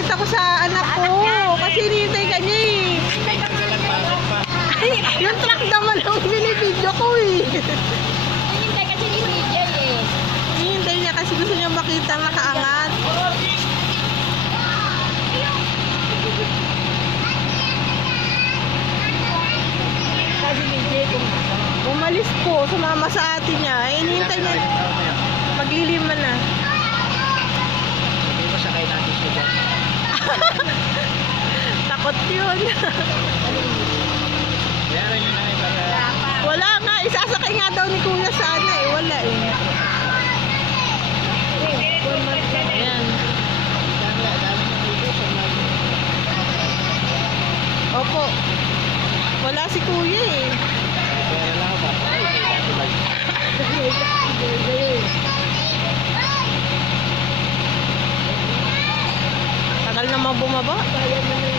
ipakita ko sa anak ko. Kasi hinihintay ka niya eh. Ay, yung truck naman ang binibidyo ko eh. Hinihintay kasi ni CJ eh. Hinihintay niya kasi gusto niya makita nakaangat. Kasi ni CJ kung Umalis po, sumama sa ate niya. Eh, hinihintay niya. Magliliman na. Hindi mo sakay natin siya dyan. Takot yun. Kaya yun na para... Wala nga, isasakay nga daw ni kuya sana eh. Wala eh. Ayan. Opo. Wala si kuya eh. Kaya lang ba? Ay, hindi natin ba? Tagal naman bumaba. bayad na